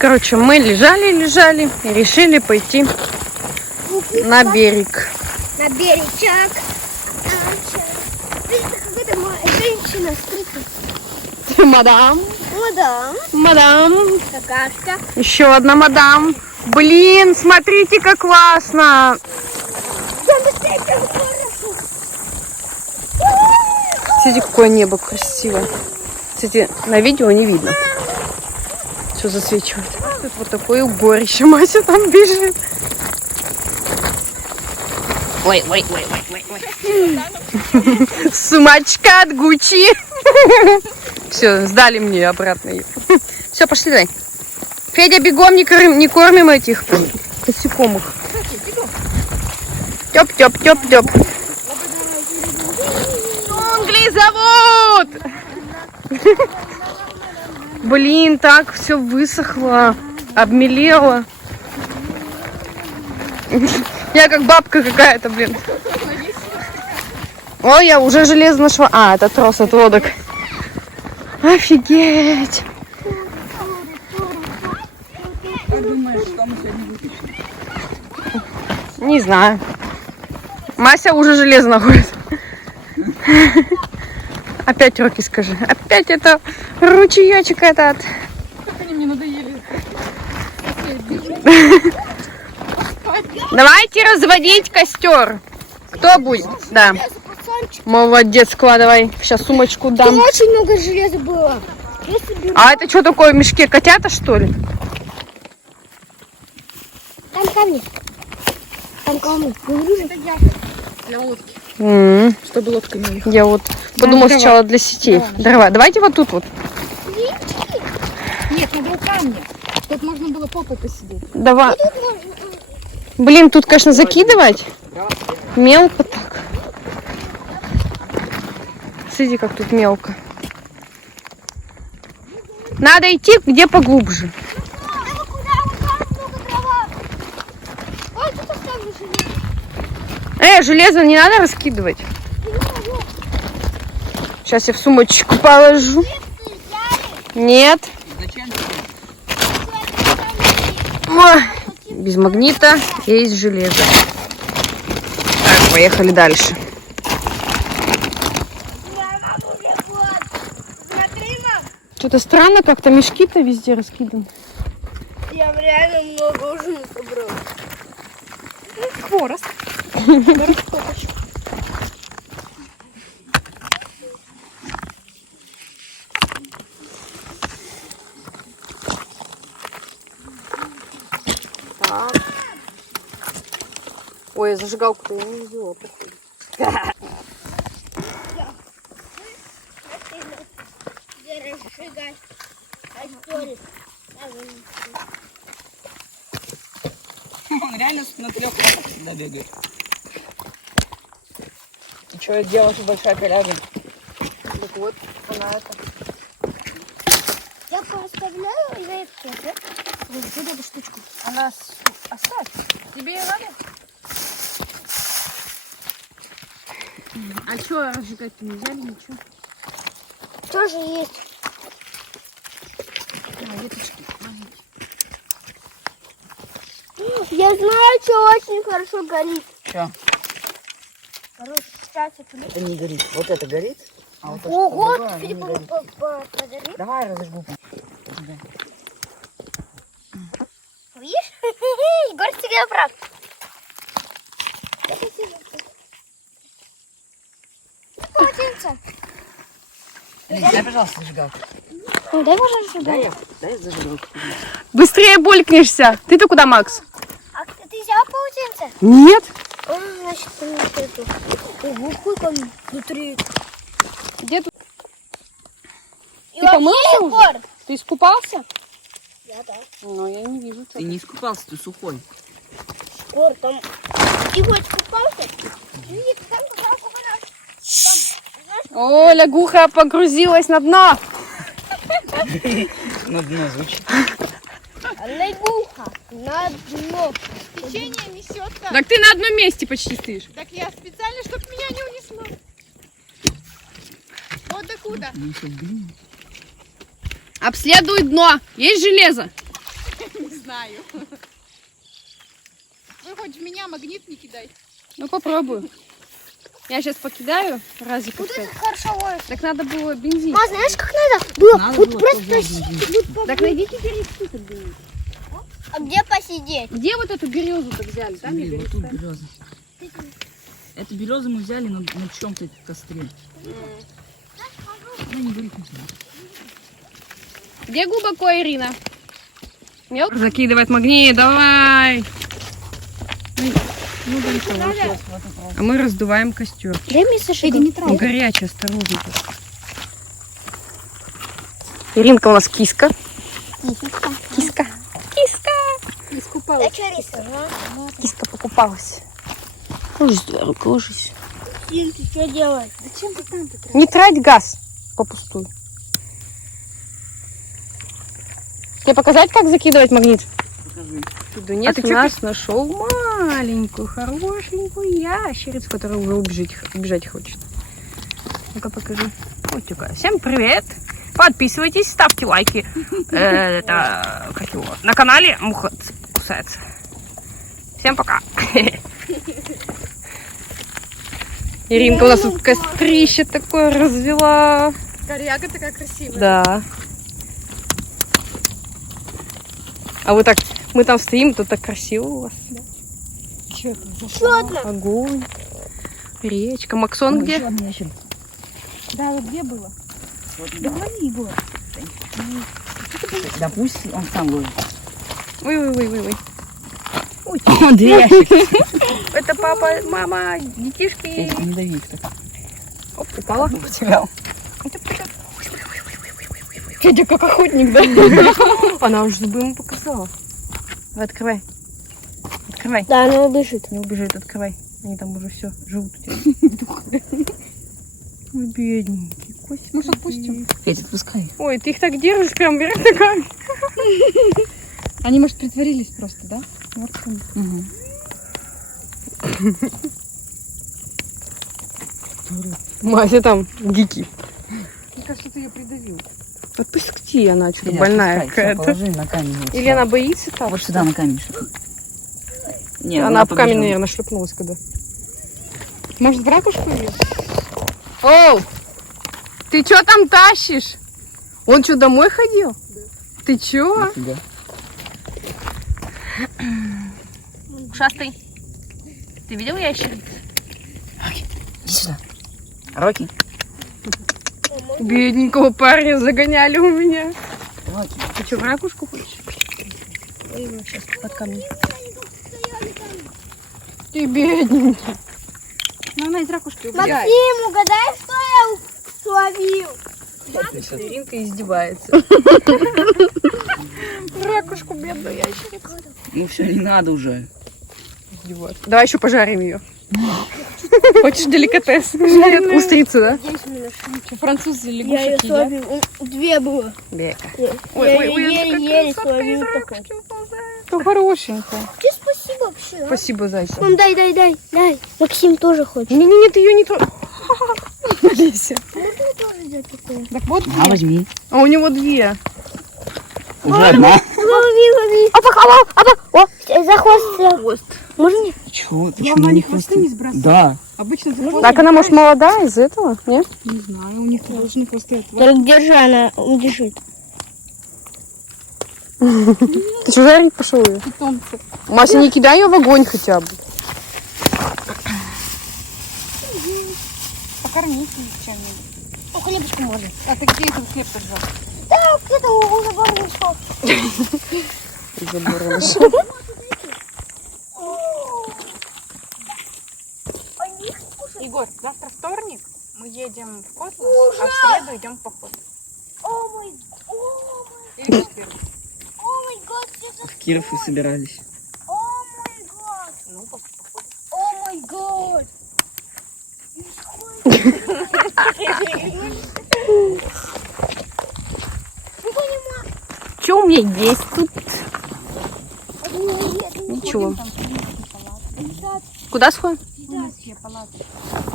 Короче, мы лежали и решили пойти на берег. На бережок. Какая-то женщина, смотрите. Мадам. Мадам. Какашка. Еще одна мадам. Блин, смотрите, как классно. Смотрите, какое небо красивое. Кстати, на видео не видно. Все засвечивает. Тут вот такое уборище. Мася там бежит. Ой. Сумочка от Гуччи. Все, сдали мне обратно ее. Все, пошли давай. Федя, бегом, не кормим этих насекомых. Тёп. Джунгли зовут! Блин, так все высохло, обмелело. Я как бабка какая-то, блин. Ой, я уже железо нашла. А, это трос от лодок. Офигеть. Не знаю. Мася уже железо находит. Опять Роки скажи. Опять это ручеечек этот. Как они мне надоели. Давайте разводить костер. Кто будет? Да. Молодец, складывай. Сейчас сумочку дам. Там очень много железа было. А это что такое в мешке? Котята, что ли? Там камни. Это я для лодки. Чтобы лодка не уехала. Я вот подумала сначала для сетей. Давайте вот тут вот. Нет, надо у камня. Тут можно было попой посидеть. Давай. Блин, тут, конечно, закидывать. Мелко так. Смотрите, как тут мелко. Надо идти где поглубже. Железо не надо раскидывать. Сейчас я в сумочку положу. Нет. Ой, без магнита есть железо. Так, поехали дальше. Что-то странно, как-то мешки-то везде раскиданы. Я реально много уже собрал. Хворост. Так. Ой, зажигалку-то я не взяла, походу. Он реально на 3 лапах всегда бегает. И что делаешь, большая коряга? Так вот, она это. Я поставляю и за это. Вот сюда эту штучку. Она оставь. Тебе ее надо? А что разжигать-то не взяли ничего? Тоже есть. Веточки. Я знаю, что очень хорошо горит. Что? Короче, сейчас это... Это не горит. Вот это горит. А вот это Ого, другое, оно не горит. подари. Давай разожгу. Видишь? Егор всегда прав. Полотенце. Дай, пожалуйста, зажигалку. Ой, дай, пожалуйста, Дай зажигалку. Быстрее булькнешься. Ты-то куда, Макс? А ты взял полотенце? Нет. Значит, ты не это. Ого, сколько внутри. Где тут? И Ты помылся вообще, уже? Егор. Ты искупался? Я да. Но я не вижу. Ты не искупался, ты сухой. Егор, там... Егор, искупался? Видишь, там как раз О, лягуха погрузилась на дно. На дно звучит. лягуха на дно. Течение несется. Так ты на одном месте почти стоишь. Так я специально, чтобы меня не унесло. Вот докуда. Обследуй дно. Есть железо? знаю. Вы хоть в меня магнит не кидай. Ну попробую. Я сейчас покидаю разик. Вот это хорошо ловит. Так надо было бензин. А знаешь, как надо? Было Надо вот было просто тоже посидеть. Вот Так найдите березку тут бензин. А где посидеть? Где вот эту березу-то взяли? Там я Смотри, вот березу. тут береза. Эту березу мы взяли на чем-то костре. Ну, не горит ничего. Где глубоко, Ирина? Мелко? Закидывает магнит, давай. Ну, да, ничего. А мы раздуваем костер. Дай мне Саша. Он горячий, осторожно. Иринка у нас киска. Киска. Киска. Я что рисовала? Киска покупалась. Ложись, рука, ложись. Син, ты что делаешь? Зачем ты там-то? Не трать газ попустую. Тебе показать, как закидывать магнит? Покажи. Дунец ты у нас нашел маленькую, хорошенькую ящерицу, которая уже убежать хочет. Ну-ка покажи. Вот такая. Всем привет! Подписывайтесь, ставьте лайки. Это как его? На канале Муха кусается. Всем пока! Иринка у нас тут кострище такое развела. Коряга такая красивая. Да. А вы так, мы там стоим, тут так красиво у вас. Чё там за Ладно. Огонь. Речка. Максон Ой, где? еще одна ящерка. Да, вот где было? Вот, Да да. лови его. Да пусть он сам ловит. Ой. Две ящерки. Это папа, мама, детишки. Не дави их так. Оп, упала. Потерял. Федя как охотник, да? Она уже зубы ему показала. Давай, открывай. Открывай. Да, она убежит. Не убежит, открывай. Они там уже все живут у тебя. Ой, бедненький. Костик. Может, отпустим? Федя, отпускай. Ой, ты их так держишь, прям берешь такая. Они, может, притворились просто, да? Мертвыми. Угу. Мася там гики. Мне кажется, ты ее придавил. Отпусти, она что-то Федя, больная отпускай. Всё, какая-то. положи на камень. вот Или сюда. она боится там? Вот сюда на камень. Не, Она об камень, побежала. наверное, шлепнулась когда. Может, в ракушку ее? Оу! Ты что там тащишь? Он что, домой ходил? Ты чё? Нифига. Ушастый. Ты видел ящерицу? Иди сюда. Рокки. Бедненького парня загоняли у меня. Рокки. Ты что, в ракушку хочешь? Ой, его сейчас под камень. Ты бедненький. Ну, она из ракушки убегает. Максим, угадай, что я словил? Иринка издевается. Ракушку бедную ящерицу. Ну все, не надо уже. Издевается. Давай еще пожарим ее. Хочешь деликатес? Жарят устрицу, да? Здесь мы нашли. Французы Я ее лягушек едят. словил. Две было. Бека. Я еле-еле словил такой. Ну, хорошенькая. Тебе спасибо вообще. Спасибо, зайчик. Мам, дай. Максим тоже хочет. Не-не-не, ты ее не трогай. Леся. Можно тоже взять такое? Так вот, На, возьми. А у него две. Уже одна. Лови. О, за хвост взял. Хвост. Можно? Чего? Ты Главное, что, они не хвосты хвосты? не сбрасывают. Да. обычно за хвост. Так она, может, молодая из этого? Нет? Не знаю, у них должны хвосты отвалить. Так держи, она удержит. Ты что, жарить пошел ее? Питомцы. Мася, не кидай ее в огонь хотя бы. Покормить их чем-нибудь. Ну, хлебушку можно. А ты где этот хлеб держал? Да, где-то у забора нашел. Егор, завтра вторник, мы едем в космос, а в среду идем в поход. О мой Или в четверг. год, что В Киров и собирались. О май год. Ну, после похода. О май год. Что у меня есть тут? Ничего. Куда сходим?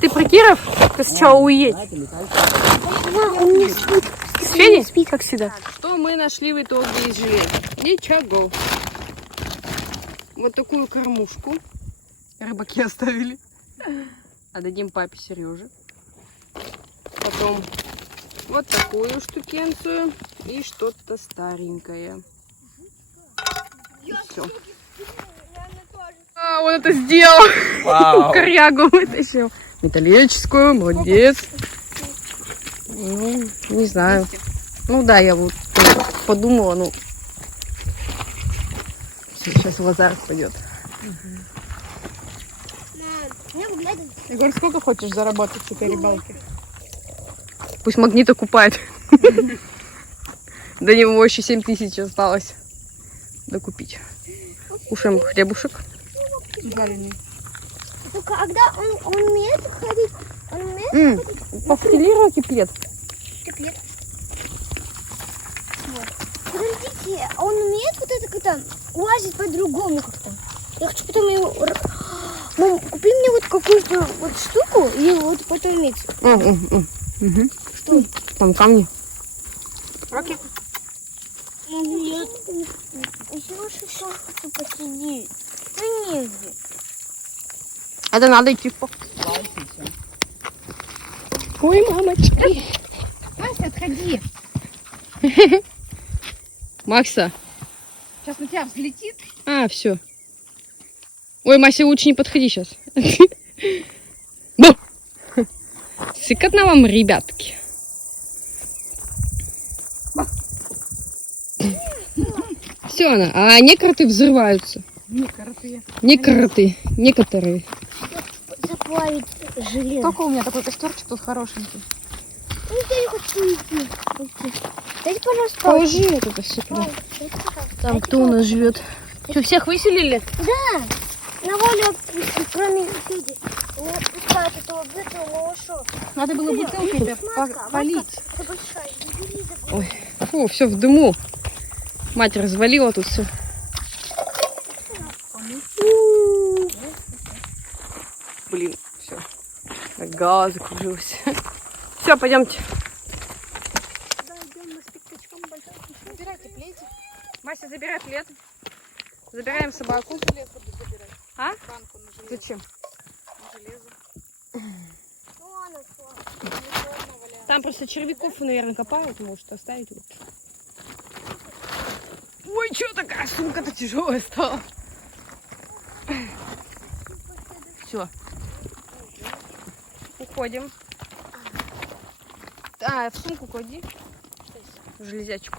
Ты про Киров? Ты сначала уедь. Да, у меня спит. С Федей? Как всегда. Что мы нашли в итоге из железа? Ничего. вот такую кормушку. Рыбаки оставили. Отдадим папе Сереже. Потом вот такую штукенцию и что-то старенькое. И все. А, он это сделал. Вау. Корягу вытащил. Металлическую, молодец. Ну, не знаю. Ну да, я вот подумала, ну. Сейчас в азарт пойдет. Егор, сколько хочешь заработать с этой рыбалки? Пусть Магнита купает. До него еще 7000 осталось докупить. Кушаем хлебушек. Жареный. Ну, когда он умеет ходить, он умеет ходить. Паскулируй кипет. Теплее. Вот. Подождите, а он умеет вот это как-то лазить по-другому как-то? Я хочу потом его... Мам, купи мне вот какую-то вот штуку и вот потом микс. Что? Там камни. Окей. Нет. Я уже тоже хочу посидеть. Ну негде. Это надо идти в поход. Ой, мамочки. Мася, отходи. Макса. Сейчас на тебя взлетит. А, все. Ой, Мася, лучше не подходи сейчас. Сыкотно вам, ребятки. Все она. А некроты взрываются. Некоторые. Некроты. Некоторые. Заплавить железо. Только у меня такой костерчик тут хорошенький. Ну, я не хочу идти. Дайте, пожалуйста, Положи это все туда. Там кто у нас живет? Что, всех выселили? Да. На волю отпустить, кроме Феди. Не отпускать этого бедного малыша. Надо было бутылкой полить. Это большая. Не бери за Ой, фу, все в дыму. Мать развалила тут все. Блин, все. Голова закружилась. Все, пойдемте. Забирайте плети. Мася, забирай плед. Забираем собаку. А? Банку на железо. Зачем? На железо. Там просто червяков, наверное, копают, может оставить. Вот. Ой, что такая сумка-то тяжелая стала. Все. Уходим. А, в сумку клади. В железячку.